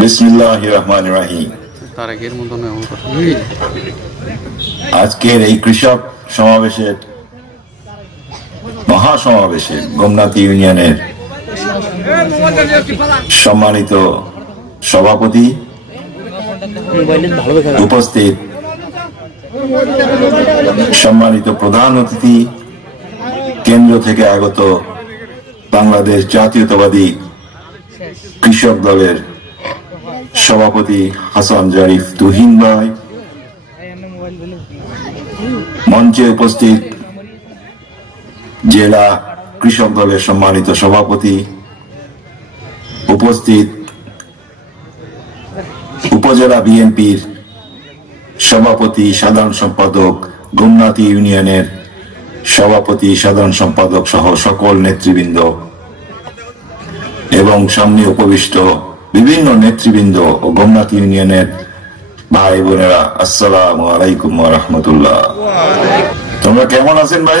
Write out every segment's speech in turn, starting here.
বিসমিল্লাহির রহমানির রহিম। আজকের এই কৃষক সমাবেশের মহাসমাবেশে গোমনাথ ইউনিয়নের সম্মানিত সভাপতি, উপস্থিত সম্মানিত প্রধান অতিথি, কেন্দ্র থেকে আগত বাংলাদেশ জাতীয়তাবাদী কৃষক দলের সভাপতি হাসান জারিফ তুহিন ভাই, মঞ্চে উপস্থিত জেলা কৃষক দলের সম্মানিত সভাপতি, উপস্থিত উপজেলা বিএনপির সভাপতি, সাধারণ সম্পাদক, গোমনাথ ইউনিয়নের সভাপতি, সাধারণ সম্পাদক সহ সকল নেতৃবৃন্দ এবং সামনে উপবিষ্ট বিভিন্ন নেতৃবৃন্দ ও গোমনাথ ইউনিয়নের ভাই বোনেরা, আসসালামু আলাইকুম ওয়া রাহমাতুল্লাহ। তোমরা কেমন আছেন ভাই?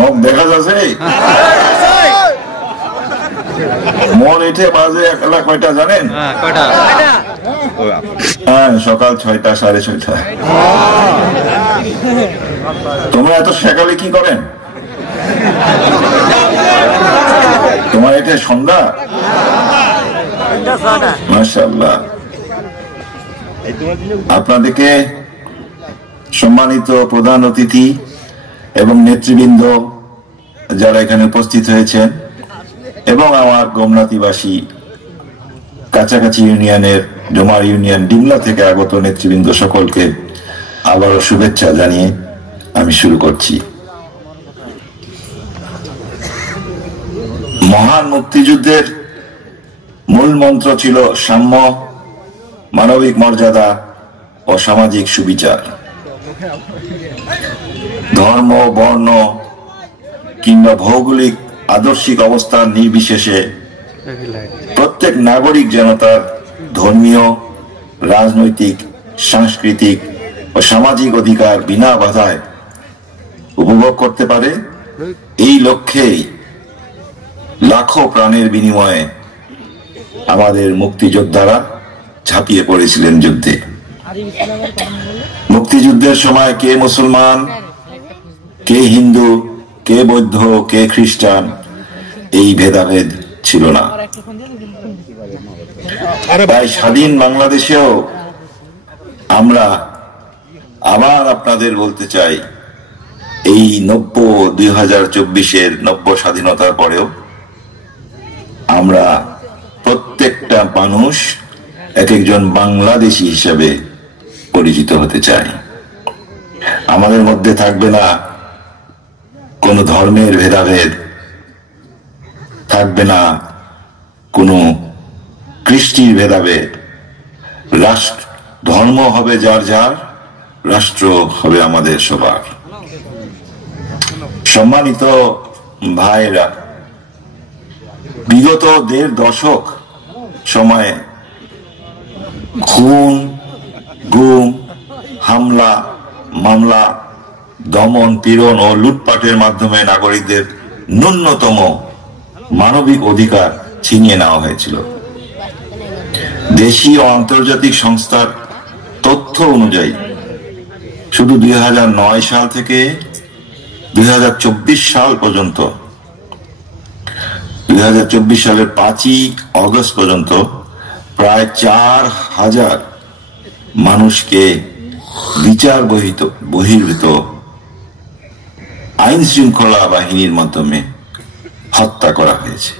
মুখ দেখা যাচ্ছে? মন এঠে বাজে একলা কয়টা জানেন? হ্যাঁ, সকাল 6টা 6:30। তোমরা এত সকালে কি করেন? তোমার এটা সন্ধ্যা? মাশাআল্লাহ। আপনাদেরকে সম্মানিত প্রধান অতিথি এবং নেতৃবৃন্দ যারা এখানে উপস্থিত হয়েছেন এবং আমার গোমনাথীবাসী, কাছাকাছি ইউনিয়নের ডোমার ইউনিয়ন ডিমলা থেকে আগত নেতৃবৃন্দ সকলকে আবারও শুভেচ্ছা জানিয়ে আমি শুরু করছি। মহান মুক্তিযুদ্ধের মূল মন্ত্র ছিল সাম্য, মানবিক মর্যাদা ও সামাজিক সুবিচার। ধর্ম, বর্ণ কিংবা ভৌগোলিক আদর্শিক অবস্থান নির্বিশেষে প্রত্যেক নাগরিক যেন তার ধর্মীয়, রাজনৈতিক, সাংস্কৃতিক ও সামাজিক অধিকার বিনা বাধায় উপভোগ করতে পারে, এই লক্ষ্যেই লাখো প্রাণের বিনিময়ে আমাদের মুক্তিযোদ্ধারা ঝাঁপিয়ে পড়েছিলেন যুদ্ধে। মুক্তিযুদ্ধের সময় কে মুসলমান, কে হিন্দু, কে বৌদ্ধ, কে খ্রিস্টান, এই ভেদাভেদ ছিল না। তাই স্বাধীন বাংলাদেশেও আমরা আবার আপনাদের বলতে চাই, এই 2024-এর নব্য স্বাধীনতার পরেও আমরা প্রত্যেকটা মানুষ এক একজন বাংলাদেশী হিসেবে পরিচিত হতে চাই। আমাদের মধ্যে থাকবে না কোন ধর্মের ভেদাভেদ, থাকবে না কোনো কৃষ্টির ভেদাভেদ। রাষ্ট্র, ধর্ম হবে যার যার, রাষ্ট্র হবে আমাদের সবার। সম্মানিত ভাইরা, বিগত 1.5 দশক সময়ে খুন, গুম, হামলা, মামলা, দমন, পীড়ন ও লুটপাটের মাধ্যমে নাগরিকদের ন্যূনতম মানবিক অধিকার ছিনিয়ে নেওয়া হয়েছিল। দেশীয় ও আন্তর্জাতিক সংস্থার তথ্য অনুযায়ী শুধু 2009 সাল থেকে 2024 সাল পর্যন্ত, 2024 সালের 5ই অগস্ট পর্যন্ত প্রায় 4000 মানুষকে বিচার বহির্ভূত আইন শৃঙ্খলা বাহিনীর মাধ্যমে হত্যা করা হয়েছে।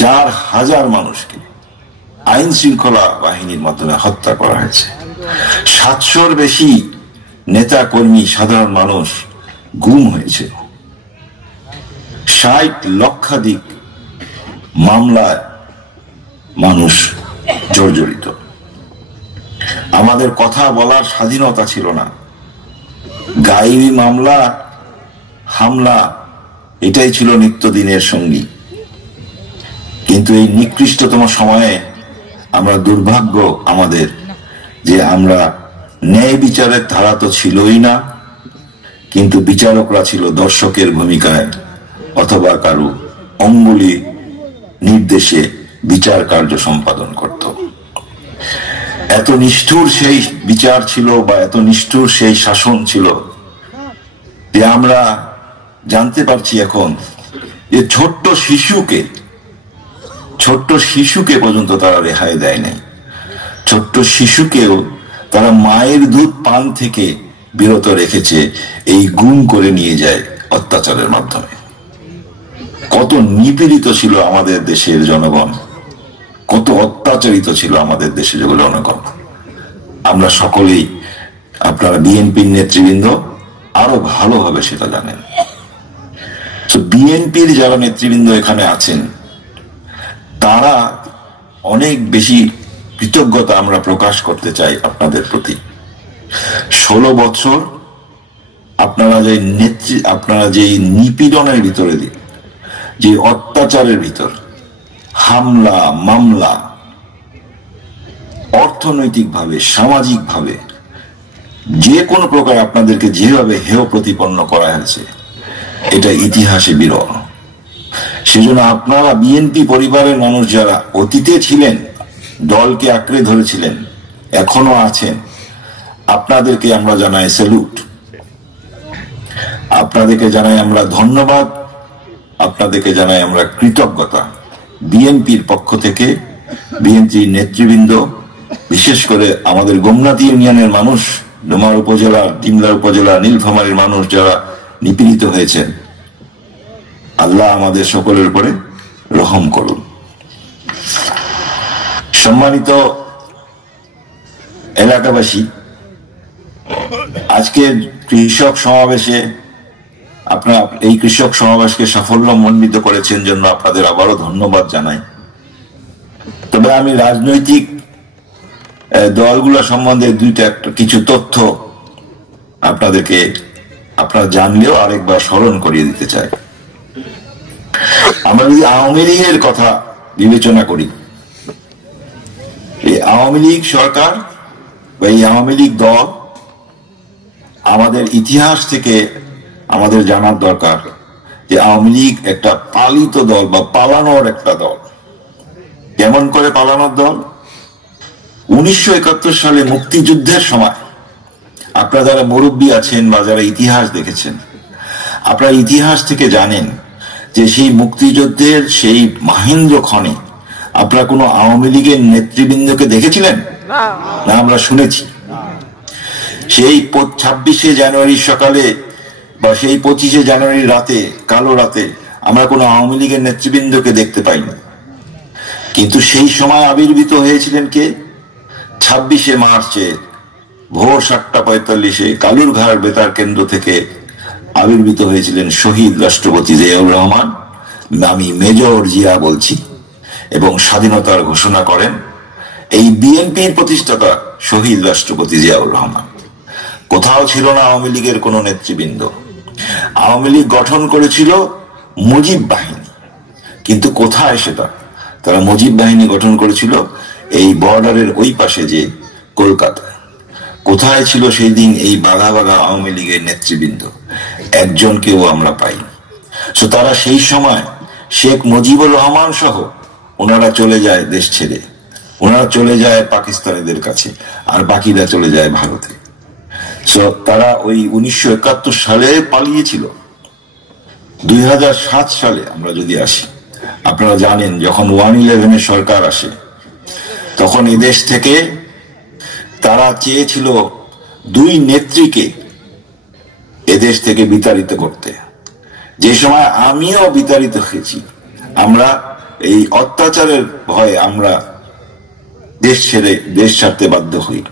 4000 মানুষকে আইন শৃঙ্খলা বাহিনীর মাধ্যমে হত্যা করা হয়েছে। 700-র বেশি নেতা কর্মী, সাধারণ মানুষ গুম হয়েছে। 60 লক্ষাধিক মামলায় মানুষ জর্জরিত। আমাদের কথা বলার স্বাধীনতা ছিল না। গায়েবী মামলা, হামলা, এটাই ছিল নিত্যদিনের সঙ্গী। কিন্তু এই নিকৃষ্টতম সময়ে আমরা দুর্ভাগ্য আমাদের যে আমরা ন্যায় বিচারের ধারা তো ছিলই না, কিন্তু বিচারকরা ছিল দর্শকের ভূমিকায় অথবা কারু অঙ্গুলি নির্দেশে বিচার কার্য সম্পাদন করত। এত নিষ্ঠুর সেই বিচার ছিল বা এত নিষ্ঠুর সেই শাসন ছিল যে আমরা জানতে পারছি এখন যে ছোট্ট শিশুকে পর্যন্ত তারা রেহাই দেয় নাই। ছোট্ট শিশুকেও তারা মায়ের দুধ পান থেকে বিরত রেখেছে, এই গুম করে নিয়ে যায় অত্যাচারের মাধ্যমে। কত নিপীড়িত ছিল আমাদের দেশের জনগণ, কত অত্যাচারিত ছিল আমাদের দেশের জনগণ। আমরা সকলেই, আপনারা বিএনপির নেতৃবৃন্দ আরো ভালোভাবে সেটা জানেন। বিএনপির যারা নেতৃবৃন্দ এখানে আছেন তারা অনেক বেশি কৃতজ্ঞতা আমরা প্রকাশ করতে চাই আপনাদের প্রতি। 16 বছর আপনারা যে নিপীড়নের ভিতরে, যে অত্যাচারের ভিতর, হামলা মামলা, অর্থনৈতিকভাবে, সামাজিকভাবে যে কোনো প্রকার আপনাদেরকে যেভাবে হেয় প্রতিপন্ন করা হয়েছে, এটা ইতিহাসে বিরল। সেজন্য আপনারা বিএনপি পরিবারের মানুষ যারা অতীতে ছিলেন, দলকে আঁকড়ে ধরেছিলেন, এখনো আছেন, আপনাদেরকে আমরা জানাই স্যালুট, আপনাদেরকে জানাই আমরা ধন্যবাদ, আপনাদেরকে জানাই আমরা কৃতজ্ঞতা। বিএনপির পক্ষ থেকে বিএনপির নেতৃবৃন্দ, বিশেষ করে আমাদের গোমনাথী ইউনিয়নের মানুষ, ডোমার উপজেলা, ডিমলা উপজেলা, নীলফামারীর মানুষ যারা নিপীড়িত হয়েছেন, আল্লাহ আমাদের সকলের উপরে রহম করুন। সম্মানিত এলাকাবাসী, আজকের কৃষক সমাবেশে আপনারা এই কৃষক সমাবেশকে সাফল্যমণ্ডিত করেছেন জন্য আপনাদের আবারও ধন্যবাদ জানাই। তবে আমি রাজনৈতিক দলগুলো সম্বন্ধে কিছু তথ্য আপনারা জানলেও আরেকবার স্মরণ করিয়ে দিতে চাই। আমরা যদি আওয়ামী লীগের কথা বিবেচনা করি, এই আওয়ামী লীগ সরকার বা এই আওয়ামী লীগ দল, আমাদের ইতিহাস থেকে আমাদের জানার দরকার যে আওয়ামী লীগ একটা পালিত দল বা পালানোর একটা দল। কেমন করে পালানোর দল? 1971 সালে মুক্তিযুদ্ধের সময়, আপনারা যারা মুরব্বী আছেন বা যারা ইতিহাস দেখেছেন, আপনারা ইতিহাস থেকে জানেন যে সেই মুক্তিযুদ্ধের সেই মাহেন্দ্র ক্ষণে আপনারা কোনো আওয়ামী লীগের নেতৃবৃন্দকে দেখেছিলেন না? আমরা শুনেছি। সেই 26শে জানুয়ারির সকালে বা সেই 25শে জানুয়ারির রাতে, কালো রাতে, আমরা কোনো আওয়ামী লীগের নেতৃবৃন্দকে দেখতে পাইনি। কিন্তু সেই সময় আবির্ভূত হয়েছিলেন কে? 26শে মার্চে ভোর 7:45 কালুরঘাট বেতার কেন্দ্র থেকে আবির্ভূত হয়েছিলেন শহীদ রাষ্ট্রপতি জিয়াউর রহমান। আমি মেজর জিয়া বলছি, এবং স্বাধীনতার ঘোষণা করেন এই বিএনপির প্রতিষ্ঠাতা শহীদ রাষ্ট্রপতি জিয়াউর রহমান। কোথাও ছিল না আওয়ামী লীগের কোন নেতৃবৃন্দ। আওয়ামী লীগ গঠন করেছিল মুজিব বাহিনী, কিন্তু কোথায় সেটা? তারা মুজিব বাহিনী গঠন করেছিল এই বর্ডারের ওই পাশে, যে কলকাতা। কোথায় ছিল সেই দিন এই বাঘা বাঘা আওয়ামী লীগের নেতৃবৃন্দ? একজনকেও আমরা পাইনি। তারা সেই সময় শেখ মুজিবুর রহমান সহ ওনারা চলে যায় দেশ ছেড়ে, ওনারা চলে যায় পাকিস্তানিদের কাছে, আর বাকিরা চলে যায় ভারতে। তারা ওই 1971 সালে পালিয়েছিল। 2007 সালে আমরা যদি আসি, আপনারা জানেন যখন 111 সরকার আসে, তখন এদেশ থেকে তারা চেয়েছিল 2 নেত্রীকে এদেশ থেকে বিতাড়িত করতে। যে সময় আমিও বিতাড়িত হয়েছি, আমরা এই অত্যাচারের ভয়ে আমরা দেশ ছেড়ে দেশ ছাড়তে বাধ্য হই।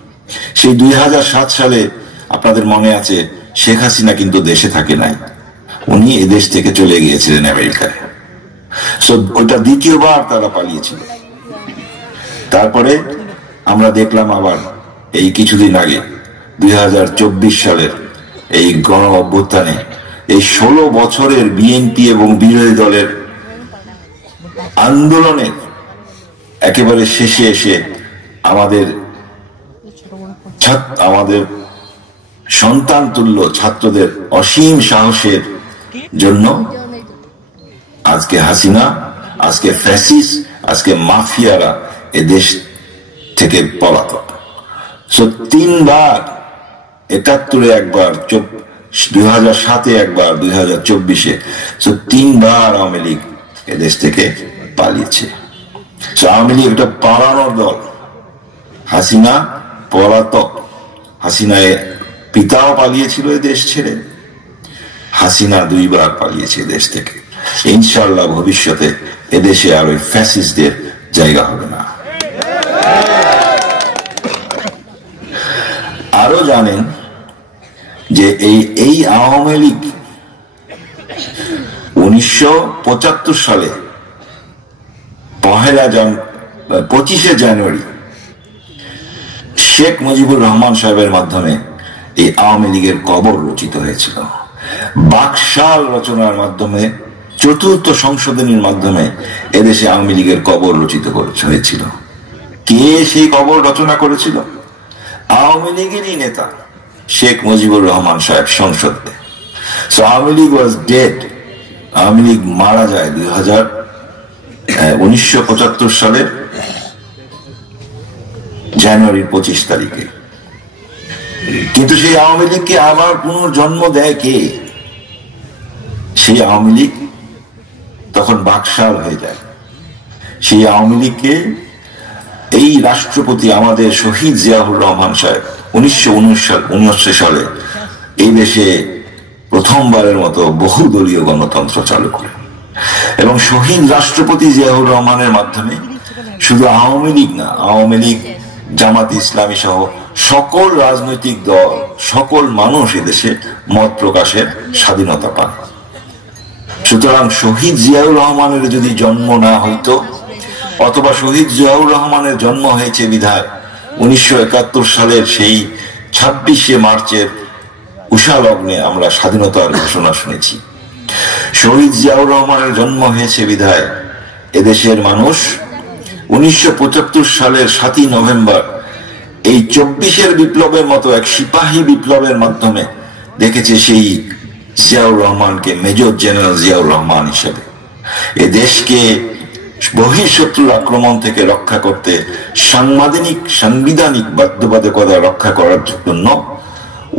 সেই 2007 সালে আপনাদের মনে আছে, শেখ হাসিনা কিন্তু দেশে থাকে নাই, উনি এদেশ থেকে চলে গিয়েছিলেন আমেরিকায়। ওইটা দ্বিতীয়বার তারা পালিয়েছিল। তারপরে আমরা দেখলাম আবার এই কিছুদিন আগে 2024 সালের এই গণ অভ্যুত্থানে এই 16 বছরের বিএনপি এবং বিরোধী দলের আন্দোলনের একেবারে শেষে এসে আমাদের সন্তান তুল্য ছাত্রদের অসীম সাহসের জন্য আজকে হাসিনা, আজকে ফ্যাসিস, আজকে মাফিয়ারা এ দেশ থেকে পলাতক। 3বার, 71-এ একবার, 2007-এ একবার, 2024-এ, 3বার আওয়ামী লীগ এদেশ থেকে পালিয়েছে। আওয়ামী লীগ একটা পালানোর দল, হাসিনা পলাতক। হাসিনায় পিতাও পালিয়েছিল এ দেশ ছেড়ে, হাসিনা 2বার পালিয়েছে দেশ থেকে। ইনশাআল্লাহ ভবিষ্যতে এদেশে আর ওই ফ্যাসিস্টদের জায়গা হবে না। আরো জানেন যে এই আওয়ামী লীগ 1975 সালে 25শে জানুয়ারি শেখ মুজিবুর রহমান সাহেবের মাধ্যমে এই আওয়ামী লীগের কবর রচিত হয়েছিল। বাকশাল রচনার মাধ্যমে, 4র্থ সংশোধনীর মাধ্যমে এদেশে আওয়ামী লীগের কবর রচিত হয়েছিল। কে সেই কবর রচনা করেছিল? আওয়ামী লীগেরই নেতা শেখ মুজিবুর রহমান সাহেব সংসদে। Awami League was dead. আওয়ামী লীগ মারা যায় 1975 সালের জানুয়ারির 25 তারিখে। কিন্তু সেই আওয়ামী লীগকে আবার পুনর্জন্ম দেয় কে? সেই আওয়ামী লীগ তখন বাকশাল হয়ে যায়। সেই আওয়ামী লীগকে এই রাষ্ট্রপতি আমাদের শহীদ জিয়াউর রহমান সাহেব 1979 সালে এই দেশে প্রথমবারের মতো বহুদলীয় গণতন্ত্র চালু করেন। এবং শহীদ রাষ্ট্রপতি জিয়াউর রহমানের মাধ্যমে শুধু আওয়ামী লীগ না, আওয়ামী লীগ, জামাত ইসলামী সহ সকল রাজনৈতিক দল, সকল মানুষ এদেশে মত প্রকাশের স্বাধীনতা পান। সুতরাং শহীদ জিয়াউর রহমানের যদি জন্ম না হইতো, অথবা শহীদ জিয়াউর রহমানের জন্ম হয়েছে বিধায় 1971 সালের সেই 26শে মার্চের উষা লগ্নে আমরা স্বাধীনতার ঘোষণা শুনেছি। শহীদ জিয়াউর রহমানের জন্ম হয়েছে বিধায় এদেশের মানুষ 1975 সালের 7ই নভেম্বর এই 24-এর বিপ্লবের মতো এক সিপাহী বিপ্লবের মাধ্যমে দেখেছে সেই জিয়াউর রহমানকে মেজর জেনারেল জিয়াউর রহমান হিসেবে। এ দেশকে বহিঃশত্রুর আক্রমণ থেকে রক্ষা করতে সাংবিধানিক বাধ্যবাধকতা রক্ষা করার জন্য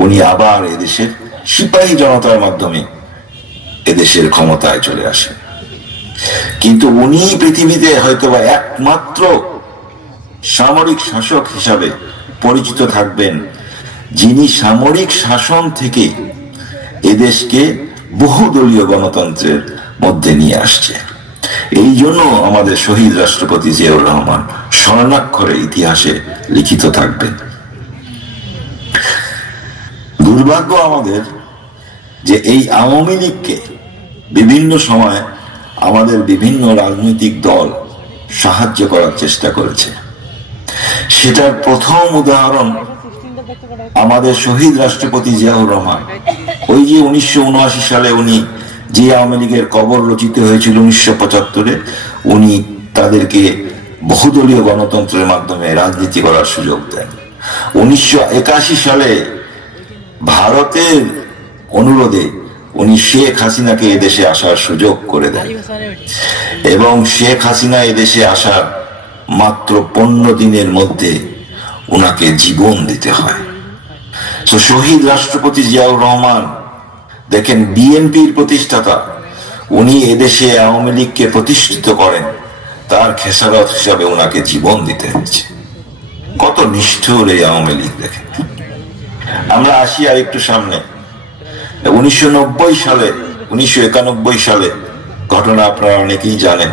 উনি আবার এদেশের সিপাহী জনতার মাধ্যমে এদেশের ক্ষমতায় চলে আসেন। কিন্তু উনি পৃথিবীতে হয়তোবা একমাত্র সামরিক শাসক হিসাবে পরিচিত থাকবেন যিনি সামরিক শাসন থেকে এদেশকে বহুদলীয় গণতন্ত্রের মধ্যে নিয়ে আসছে। এই জন্য আমাদের শহীদ রাষ্ট্রপতি জিয়াউর রহমান স্বর্ণাক্ষরে ইতিহাসে লিখিত থাকবেন। দুর্ভাগ্য আমাদের যে এই আওয়ামী লীগকে বিভিন্ন সময় আমাদের বিভিন্ন রাজনৈতিক দল সাহায্য করার চেষ্টা করেছে। সেটার প্রথম উদাহরণ আমাদের শহীদ রাষ্ট্রপতি জিয়াউর রহমান। ওই যে 1979 সালে উনি যে আওয়ামী লীগের কবর রচিত হয়েছিল 1975-এ, উনি তাদেরকে বহুদলীয় গণতন্ত্রের মাধ্যমে রাজনীতি করার সুযোগ দেন। 1981 সালে ভারতের অনুরোধে উনি শেখ হাসিনাকে এদেশে আসার সুযোগ করে দেন এবং শেখ হাসিনা এদেশে আসার মাত্র 15 দিনের মধ্যে উনাকে জীবন দিতে হয়। শহীদ রাষ্ট্রপতি জিয়াউর রহমান দেখেন, বিএনপির প্রতিষ্ঠাতা, উনি এদেশে আওয়ামী লীগকে প্রতিষ্ঠিত করেন, তার খেসারত হিসাবে উনাকে জীবন দিতে হয়েছে। কত নিষ্ঠুর এই আওয়ামী লীগ দেখেন। আমরা আসি আর একটু সামনে। 1991 সালে ঘটনা আপনারা অনেকেই জানেন।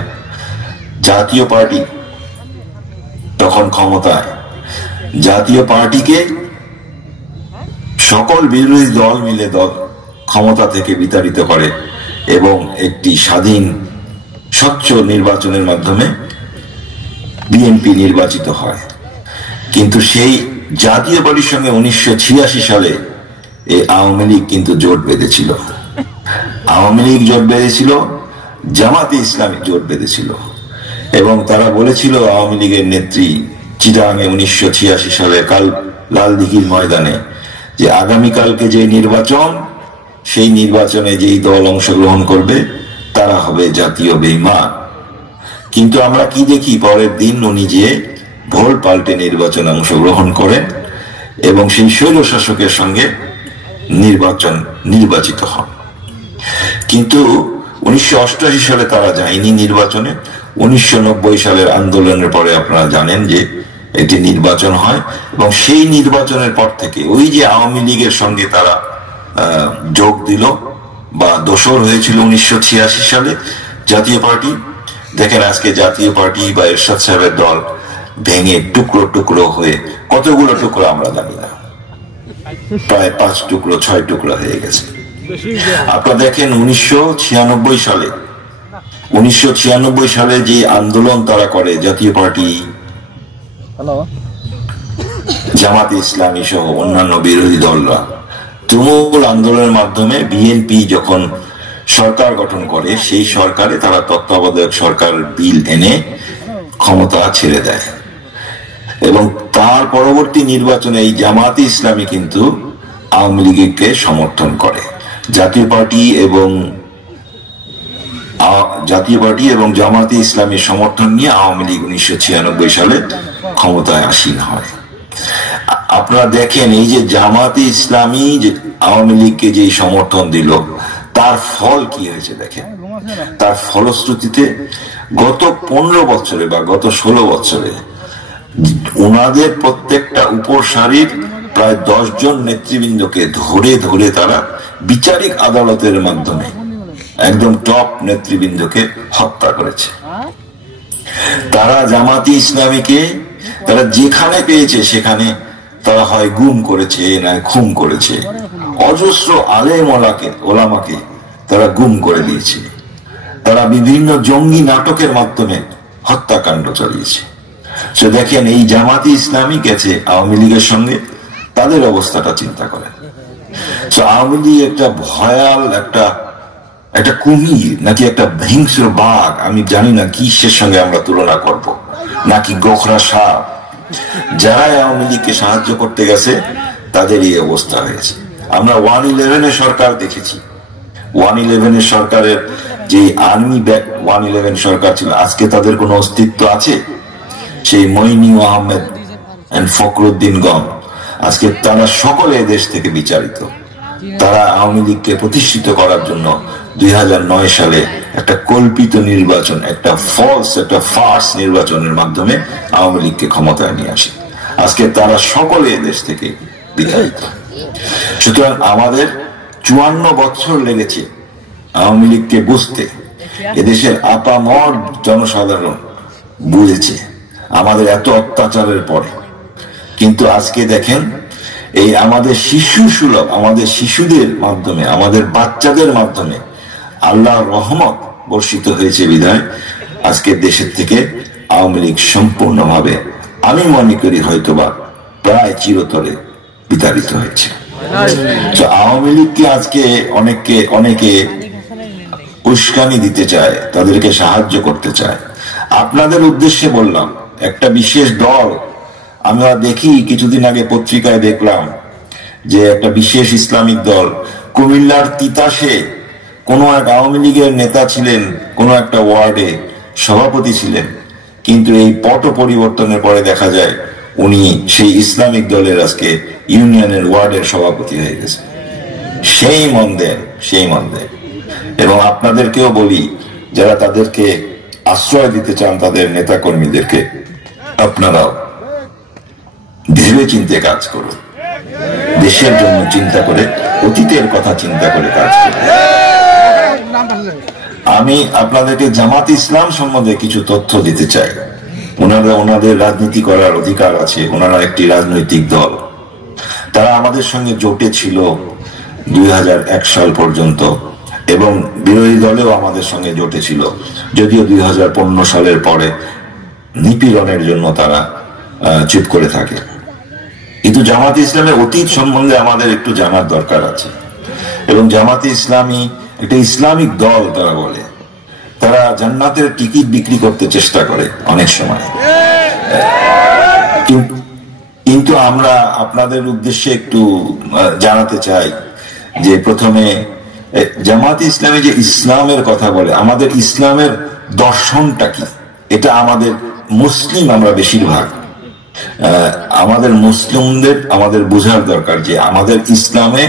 জাতীয় পার্টি তখন ক্ষমতায়। জাতীয় পার্টিকে সকল বিরোধী দল মিলে ক্ষমতা থেকে বিতাড়িত করে এবং একটি স্বাধীন স্বচ্ছ নির্বাচনের মাধ্যমে বিএনপি নির্বাচিত হয়। কিন্তু সেই জাতীয় পার্টির সঙ্গে 1986 সালে এই আওয়ামী লীগ কিন্তু জোট বেঁধেছিল। আওয়ামী লীগ জোট বেঁধেছিল, জামাতে ইসলামী জোট বেঁধেছিল, এবং তারা বলেছিল, আওয়ামী লীগের নেত্রী চিটাগাঙে 1986 সালে লালদিঘির ময়দানে, যে আগামীকালকে যে নির্বাচন, সেই নির্বাচনে যেই দল অংশগ্রহণ করবে তারা হবে জাতীয় বেঈমান। কিন্তু আমরা কি দেখি, পরের দিন উনি যে ভোল পাল্টে নির্বাচনে অংশগ্রহণ করেন এবং সেই স্বৈর শাসকের সঙ্গে নির্বাচিত হন। কিন্তু 1988 সালে তারা যায়নি নির্বাচনে। 1990 সালের আন্দোলনের পরে আপনারা জানেন যে একটি নির্বাচন হয়, এবং সেই নির্বাচনের পর থেকে ওই যে আওয়ামী লীগের সঙ্গে তারা যোগ দিল বা দোসর হয়েছিল 1986 সালে জাতীয় পার্টি। দেখেন আজকে জাতীয় পার্টি বা এরশাদ সাহেবের দল ভেঙে টুকরো টুকরো হয়ে, কতগুলো টুকরো আমরা জানি না, প্রায় 5 টুকরো 6 টুকরো হয়ে গেছে। আপনারা দেখেন 1996 সালে যে আন্দোলন তারা করে, জাতীয় পার্টি, জামাতে ইসলামী সহ অন্যান্য বিরোধী দলরা তুমুল আন্দোলনের মাধ্যমে বিএনপি যখন সরকার গঠন করে, সেই সরকারে তারা তত্ত্বাবধায়ক সরকার বিল এনে ক্ষমতা ছেড়ে দেয়, এবং তার পরবর্তী নির্বাচনে এই জামাতে ইসলামী কিন্তু আওয়ামী লীগকে সমর্থন করে। জাতীয় পার্টি এবং জামাতে ইসলামীর সমর্থন নিয়ে আওয়ামী লীগ 1996 সালে ক্ষমতায় আসীন হয়। আপনারা দেখেন এই যে জামাতে ইসলামী যে আওয়ামী লীগকে যে সমর্থন দিল, তার ফল কি হয়েছে দেখেন। তার ফলশ্রুতিতে গত 15 বছরে বা গত 16 বছরে ওনাদের প্রত্যেকটা উপর সারির প্রায় 10 জন নেতৃবৃন্দকে ধরে ধরে তারা বিচারিক আদালতের মাধ্যমে একদম টপ নেতৃবৃন্দকে হত্যা করেছে। তারা জামাতি ইসলামীকে তারা যেখানে পেয়েছে সেখানে তারা হয় গুম করেছে, না খুন করেছে। অজস্র আলেম ওলামাকে তারা গুম করে দিয়েছে। তারা বিভিন্ন জঙ্গি নাটকের মাধ্যমে হত্যাকাণ্ড চালিয়েছে। সে দেখেন এই জামাতি ইসলামী গেছে আওয়ামী লীগের সঙ্গে, তাদের অবস্থাটা চিন্তা করেন। আওয়ামী লীগ একটা ভয়াল একটা কুমির নাকি একটা হিংস্র বাঘ, আমি জানি না কিসের সঙ্গে আমরা তুলনা করব, নাকি গোখরা সাপ। যারা আওয়ামী লীগকে সাহায্য করতে গেছে তাদের এই অবস্থা হয়েছে। আমরা 111 সরকার দেখেছি। 111 সরকারের যে আর্মি ব্যাক 111 সরকার ছিল, আজকে তাদের কোনো অস্তিত্ব আছে? সেই মইনি আহমেদ এন্ড ফখরুদ্দিন গম, আজকে তারা সকলে দেশ থেকে বিচারিত। তারা আওয়ামী লীগকে প্রতিষ্ঠিত করার জন্য 2009 সালে একটা কল্পিত নির্বাচন, একটা ফার্স নির্বাচনের মাধ্যমে আওয়ামী লীগকে ক্ষমতায় নিয়ে আসে। আজকে তারা সকলে দেশ থেকে বিতাড়িত। সুতরাং আমাদের 54 বছর লেগেছে আওয়ামী লীগকে বুঝতে। এদেশের আপামর জনসাধারণ বুঝেছে আমাদের এত অত্যাচারের পরে। কিন্তু আজকে দেখেন এই আমাদের শিশুসুলভ, আমাদের শিশুদের মাধ্যমে, আমাদের বাচ্চাদের মাধ্যমে আল্লাহর রহমত বর্ষিত হয়েছে বিধায় আজকে দেশের থেকে আওয়ামী লীগ সম্পূর্ণভাবে, আমি মনে করি হয়তোবা প্রায় চিরতরে বিতাড়িত হয়েছে। আওয়ামী লীগকে আজকে অনেকে উস্কানি দিতে চায়, তাদেরকে সাহায্য করতে চায়। আপনাদের উদ্দেশ্যে বললাম, একটা বিশেষ দল, আমরা দেখি কিছুদিন আগে পত্রিকায় দেখলাম যে একটা বিশেষ ইসলামিক দল কুমিল্লার তিতাসে কোন এক আওয়ামী লীগের নেতা ছিলেন, কোন একটা ওয়ার্ডে সভাপতি ছিলেন, কিন্তু এই পট পরিবর্তনের পরে দেখা যায় উনি সেই ইসলামিক দলের আজকে ইউনিয়নের ওয়ার্ডের সভাপতি হয়ে গেছে। সেই মন্দে। এবং আপনাদেরকেও বলি, যারা তাদেরকে আশ্রয় দিতে চান তাদের নেতা কর্মীদেরকে, আপনারাও ভেবে চিন্তে কাজ করুন, দেশের জন্য চিন্তা করে, অতীতের কথা চিন্তা করে কাজ করুন। আমি আপনাদেরকে জামাত ইসলাম সম্বন্ধে কিছু তথ্য দিতে চাই। ওনাদের রাজনীতি করার অধিকার আছে, ওনারা একটি রাজনৈতিক দল। তারা আমাদের সঙ্গে জোটে ছিল 2001 সাল পর্যন্ত, এবং বিরোধী দলেও আমাদের সঙ্গে জোটেছিল, যদিও 2015 সালের পরে নিপীড়নের জন্য তারা চুপ করে থাকে। কিন্তু জামাতে ইসলামের অতীত সম্বন্ধে আমাদের একটু জানার দরকার আছে। এবং জামাতে ইসলামী একটা ইসলামিক দল, তারা বলে তারা জান্নাতের টিকিট বিক্রি করতে চেষ্টা করে অনেক সময়। কিন্তু আমরা আপনাদের উদ্দেশ্যে একটু জানাতে চাই যে প্রথমে জামাতে ইসলামী যে ইসলামের কথা বলে, আমাদের ইসলামের দর্শনটা কি, এটা আমাদের মুসলিম আমরা বেশিরভাগ, আমাদের মুসলিমদের আমাদের বোঝার দরকার যে আমাদের ইসলামে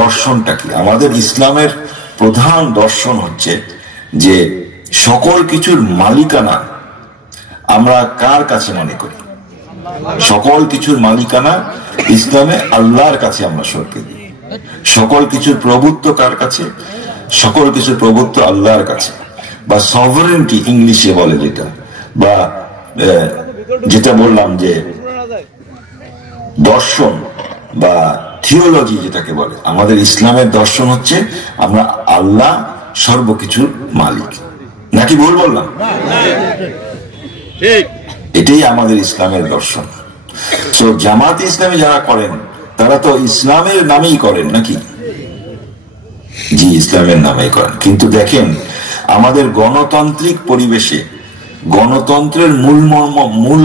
দর্শনটা কি। আমাদের ইসলামের প্রধান দর্শন হচ্ছে যে সকল কিছুর মালিকানা আমরা কার কাছে মনে করি? সকল কিছুর মালিকানা ইসলামে আল্লাহর কাছে আমরা সঁপে দিই। সকল কিছুর প্রভুত্ব কার কাছে? সকল কিছুর প্রভুত্ব আল্লাহর কাছে, বা সভারেন্টি ইংলিশে বলে যেটা, বা যেটা বললাম যে দর্শন বা থিওলজি যেটাকে বলে, আমাদের ইসলামের দর্শন হচ্ছে আমরা আল্লাহ সর্বকিছুর মালিক। নাকি ভুল বললাম? এটাই আমাদের ইসলামের দর্শন। তো জামাতে ইসলামী যারা করেন তারা তো ইসলামের নামেই করেন, নাকি? জি, ইসলামের নামেই করেন। কিন্তু দেখেন, আমাদের গণতান্ত্রিক পরিবেশে গণতন্ত্রের মূল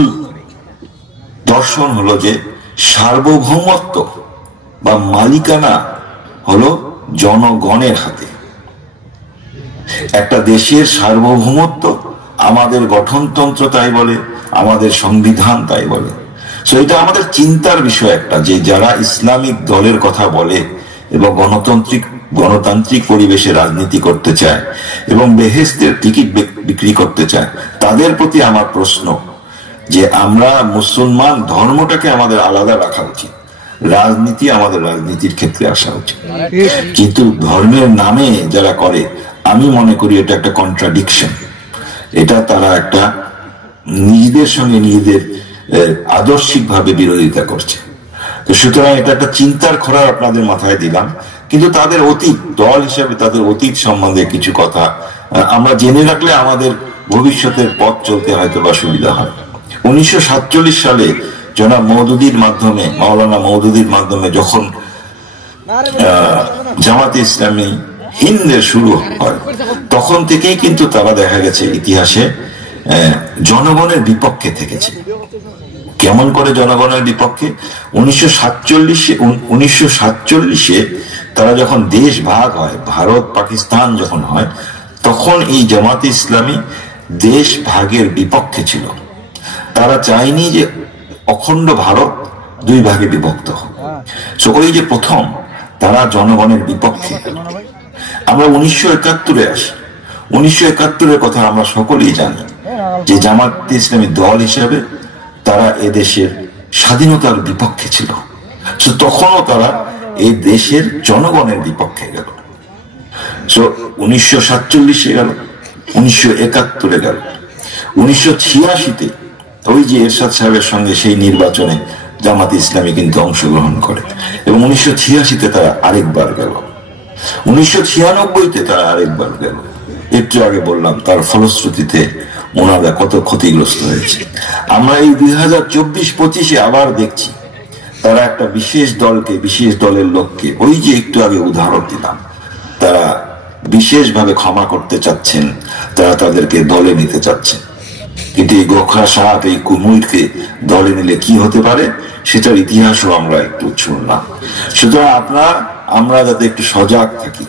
দর্শন হলো যে সার্বভৌমত্ব বা মালিকানা হলো জনগণের হাতে। একটা দেশের সার্বভৌমত্ব আমাদের গঠনতন্ত্র তাই বলে, আমাদের সংবিধান তাই বলে। সো এটা আমাদের চিন্তার বিষয় একটা, যে যারা ইসলামিক দলের কথা বলে এবং গণতান্ত্রিক পরিবেশে রাজনীতি করতে চায় এবং বেহেশতের টিকিট বিক্রি করতে চায়, তাদের প্রতি আমার প্রশ্ন যে আমরা মুসলমান ধর্মটাকে আমাদের আলাদা রাখা উচিত, রাজনীতি আমাদের রাজনীতির ক্ষেত্রে আসা উচিত। কিন্তু ধর্মের নামে যারা করে, আমি মনে করি এটা একটা কন্ট্রাডিকশন। এটা তারা একটা নিজেদের সঙ্গে নিজেদের আদর্শিক ভাবে বিরোধিতা করছে। তো সুতরাং এটা একটা চিন্তার খোরাক আপনাদের মাথায় দিলাম। কিন্তু তাদের অতীত দল হিসেবে তাদের অতীত সম্বন্ধে কিছু কথা আমরা জেনে রাখলে আমাদের ভবিষ্যতের পথ চলতে হয়তো বা সুবিধা হয়। 1947 সালে জনাব মাওলানা মওদুদির মাধ্যমে যখন জামাতে ইসলামী হিন্দের শুরু হয়, তখন থেকেই কিন্তু তারা দেখা গেছে ইতিহাসে জনগণের বিপক্ষে থেকেছে। কেমন করে জনগণের বিপক্ষে? 1947-এ তারা যখন দেশ ভাগ হয়, ভারত পাকিস্তান যখন হয়, তখন এই জামাতে ইসলামী দেশ ভাগের বিপক্ষে ছিল। তারা চায়নি যে অখণ্ড ভারত দুই ভাগে বিভক্ত হোক। ওই যে প্রথম তারা জনগণের বিপক্ষে। আমরা 1971-এ আসি। 1971-এর কথা আমরা সকলেই জানি যে জামাতে ইসলামী দল হিসেবে তারা এদেশের স্বাধীনতার বিপক্ষে ছিল। তখনও তারা এই দেশের জনগণের বিপক্ষে গেল। 1947-এ গেল, 1971-এ গেল, 1986-তে ওই যে এরশাদ সাহেবের সঙ্গে সেই নির্বাচনে জামাতে ইসলামী কিন্তু অংশগ্রহণ করে, এবং 1986-তে তারা আরেকবার গেল, 1996-তে তারা আরেকবার গেল। একটু আগে বললাম তার ফলশ্রুতিতে ওনারা কত ক্ষতিগ্রস্ত হয়েছে। আমরা এই 2024-25-এ আবার দেখছি তারা একটা বিশেষ দলের লোককে, ওই যে একটু আগে উদাহরণ দিলাম, তারা বিশেষভাবে ক্ষমা করতে চাচ্ছেন, তারা তাদেরকে দলে নিতে চাচ্ছেন। কিন্তু এই গোখরা সাহাব, এই কুমুরকে দলে নিলে কি হতে পারে সেটার ইতিহাসও আমরা একটু শুনলাম। সুতরাং আমরা যাতে একটু সজাগ থাকি,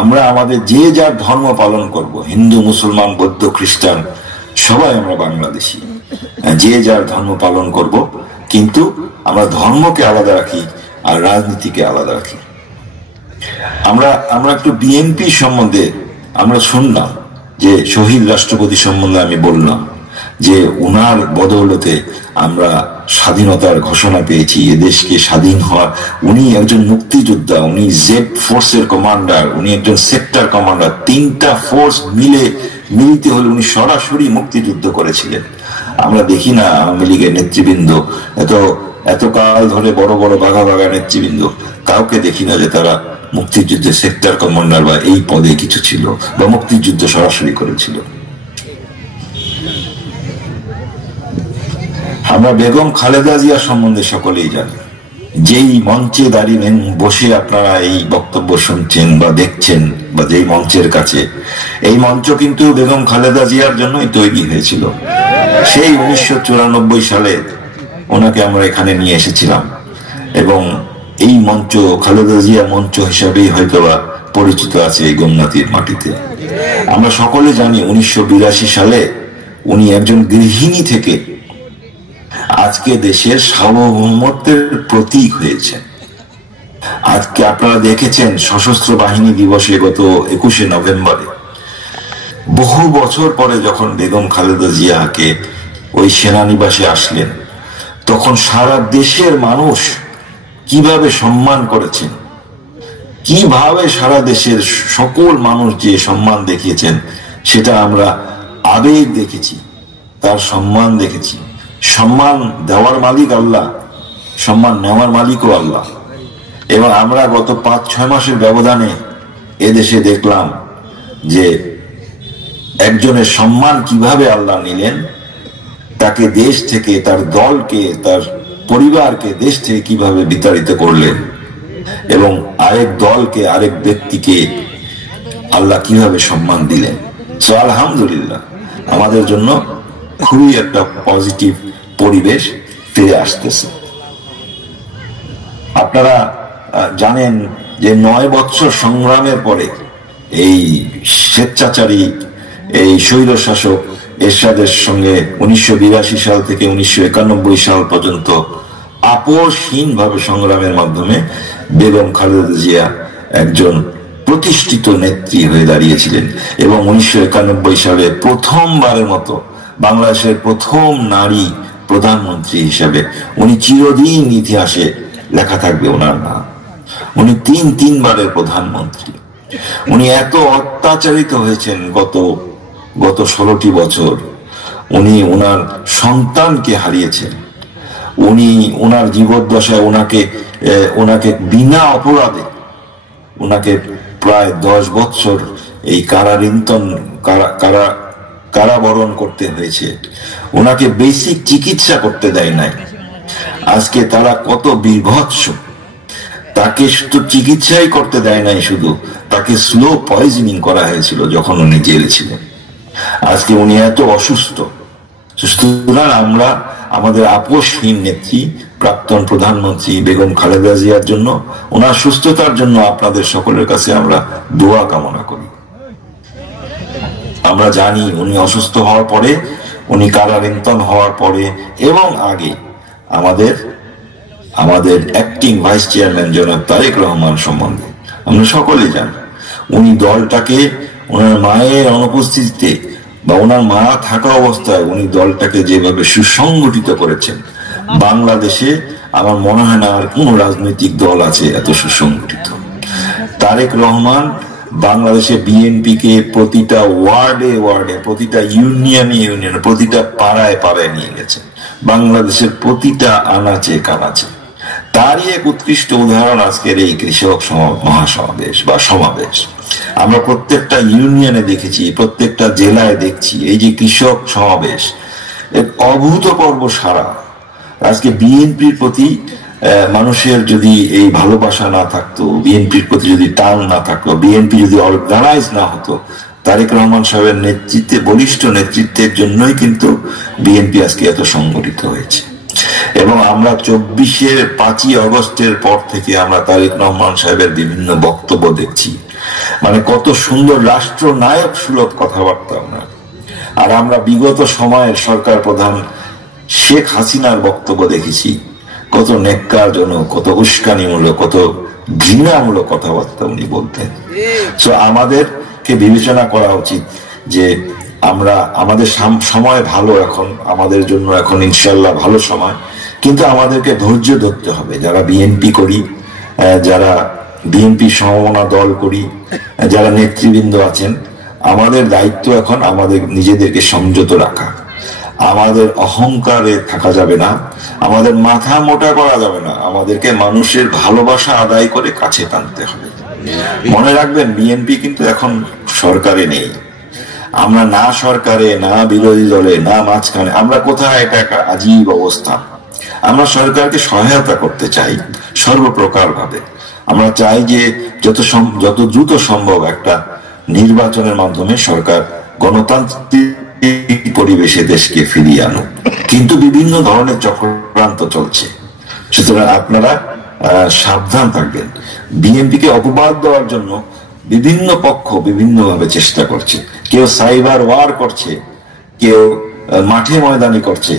আমরা আমাদের যে যার ধর্ম পালন করব, হিন্দু মুসলমান বৌদ্ধ খ্রিস্টান সবাই আমরা বাংলাদেশি, যে যার ধর্ম পালন করব, কিন্তু আমরা ধর্মকে আলাদা রাখি আর রাজনীতিকে আলাদা রাখি। আমরা একটু বিএনপি সম্বন্ধে আমরা শুনলাম যে শহীদ রাষ্ট্রপতি সম্বন্ধে আমি বললাম যে উনার বদৌলতে আমরা স্বাধীনতার ঘোষণা পেয়েছি, এ দেশকে স্বাধীন হওয়া। উনি একজন মুক্তিযোদ্ধা, উনি জেড ফোর্সের কমান্ডার, উনি একজন সেক্টর কমান্ডার। 3টা ফোর্স মিলিত হলে উনি সরাসরি মুক্তিযুদ্ধ করেছিলেন। আমরা দেখি না আওয়ামী লীগের নেতৃবৃন্দ এত কাল ধরে বড় বড় বাঘা নেতৃবৃন্দ, কাউকে দেখি না যে তারা মুক্তিযুদ্ধে সেক্টর কমান্ডার বা এই পদে কিছু ছিল, বা মুক্তিযুদ্ধ সরাসরি করেছিল। আমরা বেগম খালেদা জিয়া সম্বন্ধে সকলেই জানি। যেই মঞ্চে দাঁড়িয়ে বসে আপনারা এই বক্তব্য শুনছেন বা দেখছেন, বা যেই মঞ্চের কাছে, এই মঞ্চ কিন্তু বেগম খালেদা জিয়ার জন্যই তৈরি হয়েছিল। সেই 1994 সালে ওনাকে আমরা এখানে নিয়ে এসেছিলাম, এবং এই মঞ্চ খালেদা জিয়া মঞ্চ হিসাবেই হয়তোবা পরিচিত আছে এই গোমনাথীর মাটিতে। আমরা সকলে জানি 1982 সালে উনি একজন গৃহিণী থেকে আজকে দেশের সার্বভৌমত্বের প্রতীক হয়েছে। আজকে আপনারা দেখেছেন সশস্ত্র বাহিনী দিবসে গত 21শে নভেম্বরে, বহু বছর পরে যখন বেগম খালেদা জিয়াকে ওই সেনানিবাসে আসলেন, তখন সারা দেশের মানুষ কিভাবে সম্মান করেছেন, কিভাবে সারা দেশের সকল মানুষ যে সম্মান দেখিয়েছেন, সেটা আমরা আবেগ দেখেছি, তার সম্মান দেখেছি। সম্মান দেওয়ার মালিক আল্লাহ, সম্মান নেওয়ার মালিকও আল্লাহ। এবং আমরা গত 5-6 মাসের ব্যবধানে এদেশে দেখলাম যে একজনের সম্মান কিভাবে আল্লাহ নিলেন, তাকে দেশ থেকে, তার দলকে, তার পরিবারকে দেশ থেকে কিভাবে বিতাড়িত করলেন, এবং আরেক দলকে, আরেক ব্যক্তিকে আল্লাহ কিভাবে সম্মান দিলেন। সো আলহামদুলিল্লাহ, আমাদের জন্য খুবই একটা পজিটিভ পরিবেশ ফিরে আসতেছে। আপনারা জানেন যে 9 বছর সংগ্রামের পরে এই স্বেচ্ছাচারী, এই স্বৈর শাসক এরশাদের সঙ্গে 1982 সাল থেকে 1991 সাল পর্যন্ত আপোষহীন ভাবে সংগ্রামের মাধ্যমে বেগম খালেদা জিয়া একজন প্রতিষ্ঠিত নেত্রী হয়ে দাঁড়িয়েছিলেন, এবং 1991 সালে প্রথমবারের মতো বাংলাদেশের প্রথম নারী প্রধানমন্ত্রী হিসেবে উনি চিরদিন ইতিহাসে লেখা থাকবে ওনার নাম। উনি তিনবারের প্রধানমন্ত্রী। উনি এত অত্যাচারিত হয়েছেন গত 16টি বছর। উনি ওনার সন্তানকে হারিয়েছেন। উনি ওনার জীবদ্দশায় ওনাকে বিনা অপরাধে ওনাকে প্রায় 10 বছর এই কারাবরণ করতে হয়েছে। ওনাকে বেসিক চিকিৎসা করতে দেয় নাই। আজকে তারা কত বিভৎস, তাকে শুধু চিকিৎসাই করতে দেয় নাই, শুধু তাকে স্লো পয়জনিং করা হয়েছিল যখন উনি জেলে ছিলেন। আজকে উনি এত অসুস্থ। সুতরাং আমরা আমাদের আপোষহীন নেত্রী, প্রাক্তন প্রধানমন্ত্রী বেগম খালেদা জিয়ার জন্য, ওনার সুস্থতার জন্য আপনাদের সকলের কাছে আমরা দোয়া কামনা করি। আমরা জানি উনি অসুস্থ হওয়ার পরে, উনি কারারুদ্ধ হওয়ার পরে এবং আগে আমাদের অ্যাক্টিং ভাইস চেয়ারম্যান জনাব তারেক রহমান সম্বন্ধে আমরা সকলে জানি। উনি দলটাকে ওনার মায়ের অনুপস্থিতিতে বা ওনার মা থাকা অবস্থায় উনি দলটাকে যেভাবে সুসংগঠিত করেছেন, বাংলাদেশে আমার মনে হয় না আর কোন রাজনৈতিক দল আছে এত সুসংগঠিত। তারেক রহমান বাংলাদেশে বিএনপি কে প্রতিটা ওয়ার্ডে, প্রতিটা ইউনিয়নে, প্রতিটা পাড়ায় নিয়ে গেছে, বাংলাদেশের প্রতিটা আনাচে কানাচে। তারই এক উৎকৃষ্ট উদাহরণ আজকের এই কৃষক মহাসমাবেশ বা সমাবেশ। আমরা প্রত্যেকটা ইউনিয়নে দেখেছি, প্রত্যেকটা জেলায় দেখছি এই যে কৃষক সমাবেশ, এক অভূতপূর্ব সারা। আজকে বিএনপির প্রতি মানুষের যদি এই ভালোবাসা না থাকতো, বিএনপির প্রতি যদি টান না থাকতো, বিএনপি যদি অর্গানাইজ না হতো, তারেক রহমান সাহেবের নেতৃত্বে, বলিষ্ঠ নেতৃত্বের জন্যই কিন্তু বিএনপি আজকে এত সংগঠিত হয়েছে। এবং আমরা 5ই অগস্টের পর থেকে আমরা তারেক রহমান সাহেবের বিভিন্ন বক্তব্য দেখছি, মানে কত সুন্দর রাষ্ট্রনায়ক সুলভ কথাবার্তা আমরা। আর আমরা বিগত সময়ের সরকার প্রধান শেখ হাসিনার বক্তব্য দেখেছি, কত নেক্কারজনক, কত উস্কানিমূলক, কত ঘৃণামূলক কথাবার্তা উনি বলতেন। তো আমাদেরকে বিবেচনা করা উচিত যে আমাদের সময় ভালো, এখন আমাদের জন্য এখন ইনশাল্লাহ ভালো সময়, কিন্তু আমাদেরকে ধৈর্য ধরতে হবে। যারা বিএনপি করি, যারা বিএনপি সমমনা দল করি, যারা নেতৃবৃন্দ আছেন, আমাদের দায়িত্ব এখন আমাদের নিজেদেরকে সংযত রাখা। আমাদের অহংকারে থাকা যাবে না, আমাদের মাথা মোটা করা যাবে না, আমাদেরকে মানুষের ভালোবাসা আদায় করে কাছে টানতে হবে। মনে রাখবেন, বিএনপি কিন্তু এখন সরকারে নেই। আমরা না সরকারে, না বিরোধী দলে, না মাঝখানে, আমরা কোথায়? এটা একটা আজীব অবস্থা। আমরা সরকারকে সহায়তা করতে চাই সর্বপ্রকার ভাবে। আমরা চাই যে যত দ্রুত সম্ভব একটা নির্বাচনের মাধ্যমে সরকার গণতান্ত্রিক পরিবেশে দেশকে ফিরিয়ে আনুক, কিন্তু বিভিন্ন ধরনের চক্রান্ত চলছে। সুতরাং আপনারা সাবধান থাকবেন। বিএনপিকে অপবাদ দেওয়ার জন্য বিভিন্ন পক্ষ বিভিন্নভাবে চেষ্টা করছে। কেউ সাইবার ওয়ার করছে, কেউ মাঠে ময়দানি করছে,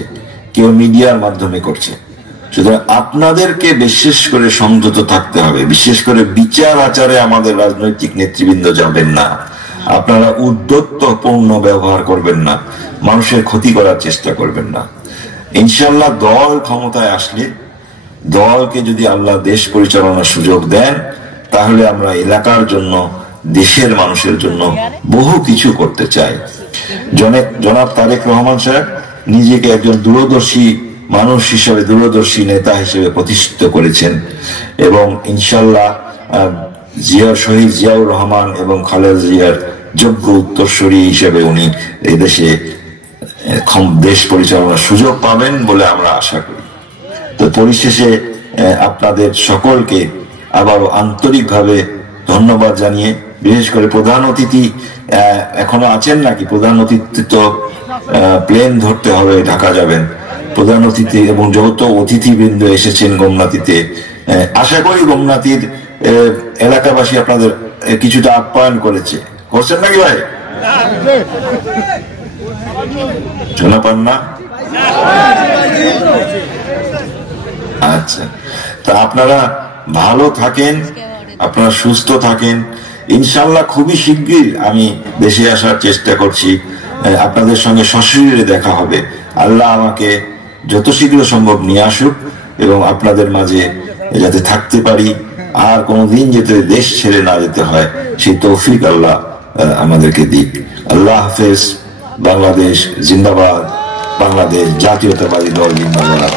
কেউ মিডিয়ার মাধ্যমে করছে। সুতরাং আপনাদেরকে বিশেষ করে সংযত থাকতে হবে। বিশেষ করে বিচার আচারে আমাদের রাজনৈতিক নেতৃবৃন্দ যাবেন না। আপনারা উদ্ধত্তপূর্ণ ব্যবহার করবেন না, মানুষের ক্ষতি করার চেষ্টা করবেন না। ইনশাল্লাহ দল ক্ষমতায় আসলে, দলকে যদি আল্লাহ দেশ পরিচালনার সুযোগ দেন, তাহলে আমরা এলাকার জন্য, দেশের মানুষের জন্য বহু কিছু করতে চাই। জনাব তারেক রহমান সাহেব নিজেকে একজন দূরদর্শী মানুষ হিসেবে, দূরদর্শী নেতা হিসেবে প্রতিষ্ঠিত করেছেন এবং ইনশাল্লাহ শহীদ জিয়াউর রহমান এবং খালেদা জিয়ার যোগ্য উত্তরসূরি হিসেবে উনি এদেশে দেশ পরিচালনার সুযোগ পাবেন বলে আমরা আশা করি। তো পরিশেষে আপনাদের সকলকে আবারও আন্তরিকভাবে ধন্যবাদ জানিয়ে, বিশেষ করে প্রধান অতিথি এখনো আছেন নাকি? প্রধান অতিথি তো প্লেন ধরতে হবে, ঢাকা যাবেন। প্রধান অতিথি এবং যত অতিথিবৃন্দ এসেছেন গোমনাতিতে, আশা করি গোমনাতির এলাকাবাসী আপনাদের কিছুটা আপ্যায়ন করছেন নাকি ভাই? শোনা পান না? আচ্ছা, তা আপনারা ভালো থাকেন, আপনারা সুস্থ থাকেন। ইনশাল্লাহ খুবই শিগগির আমি দেশে আসার চেষ্টা করছি। আপনাদের সঙ্গে সশরীরে দেখা হবে। আল্লাহ আমাকে যত শীঘ্র সম্ভব নিয়ে আসুক এবং আপনাদের মাঝে যাতে থাকতে পারি, আর কোনোদিন যাতে দেশ ছেড়ে না যেতে হয়, সেই তৌফিক আল্লাহ আমাদেরকে দিক। আল্লাহ হাফেজ। বাংলাদেশ জিন্দাবাদ। বাংলাদেশ জাতীয়তাবাদী দল জিন্দাবাদ।